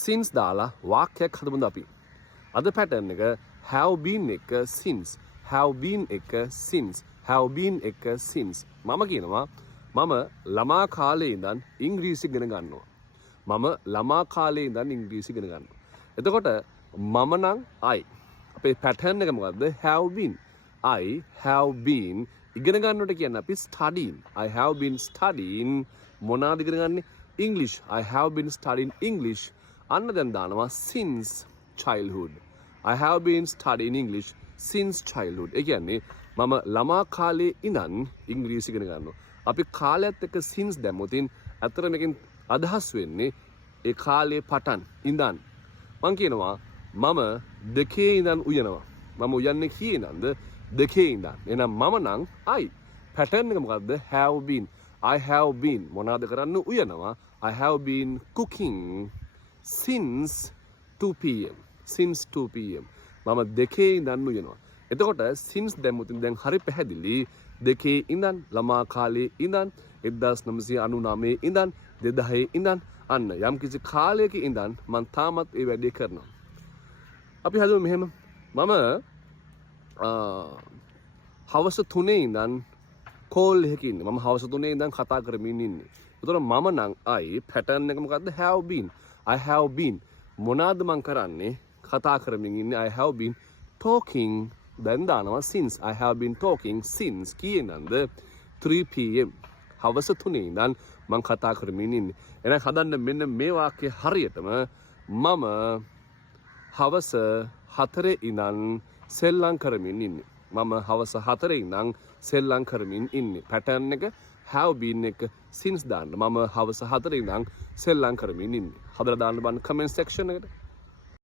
since දාලා වාක්‍යයක් හදමුද අපි. අද pattern එක have been එක since have been එක since have been එක since මම කියනවා මම ළමා කාලේ ඉඳන් ඉංග්‍රීසි ඉගෙන ගන්නවා. මම ළමා කාලේ ඉඳන් ඉංග්‍රීසි ඉගෙන ගන්නවා. එතකොට මම නම් I අපේ pattern එක මොකද්ද? have been. I have been ඉගෙන ගන්නකොට කියන්නේ අපි studying. I have been studying මොනවාද ඉගෙන ගන්නේ? English. I have been studying English. අන්න දැන් දානවා since childhood. I have been studying English since childhood. ඒ කියන්නේ මම ළමා කාලේ ඉඳන් ඉංග්‍රීසි ඉගෙන ගන්නවා. අපි කාලයත් එක්ක since දැම්මොතින් අතර මේකෙන් අදහස් වෙන්නේ ඒ කාලේ පටන් ඉඳන්. මං කියනවා මම දෙකේ ඉඳන් උයනවා. මම උයන්නේ කී ඉඳන්ද? දෙකේ ඉඳන්. එහෙනම් මම නම් I. pattern එක මොකද්ද? have been. I have been මොනවාද කරන්න උයනවා? I have been cooking since 2 pm. since 2 pm. මම දෙකේ ඉඳන් උයනවා. එතකොට since දැම්මුතින් දැන් හරි පැහැදිලි. දෙකේ ඉඳන් ළමා කාලේ ඉඳන් 1999 ඉඳන් 2000 ඉඳන් අන්න යම් කිසි කාලයක ඉඳන් මම තාමත් ඒ වැඩේ කරනවා. අපි හදමු මෙහෙම. මම හවස 3 ඉඳන් කෝල් එකක ඉන්නේ. මම හවස 3 ඉඳන් කතා කරමින් ඉන්නේ. ඒතර මම නම් I pattern එක මොකද්ද? have been. I have been මොනවාද මං කරන්නේ? කතා කරමින් ඉන්නේ. I have been talking දැන් දානවා since. I have been talking since කියනන්ද 3 pm. හවස 3 ඉඳන් මං කතා කරමින් ඉන්නේ. එහෙනම් හදන්න මෙන්න මේ වාක්‍ය හරියටම මම හවස 4 ඉඳන් සෙල්ලම් කරමින් ඉන්නේ. මම හවස 4 ඉඳන් සෙල්ලම් කරමින් ඉන්නේ. pattern එක have been එක since දාන්න. මම හවස 4 ඉඳන් සෙල්ලම් කරමින් ඉන්නේ. හදලා දාන්න බලන්න comment section එකට.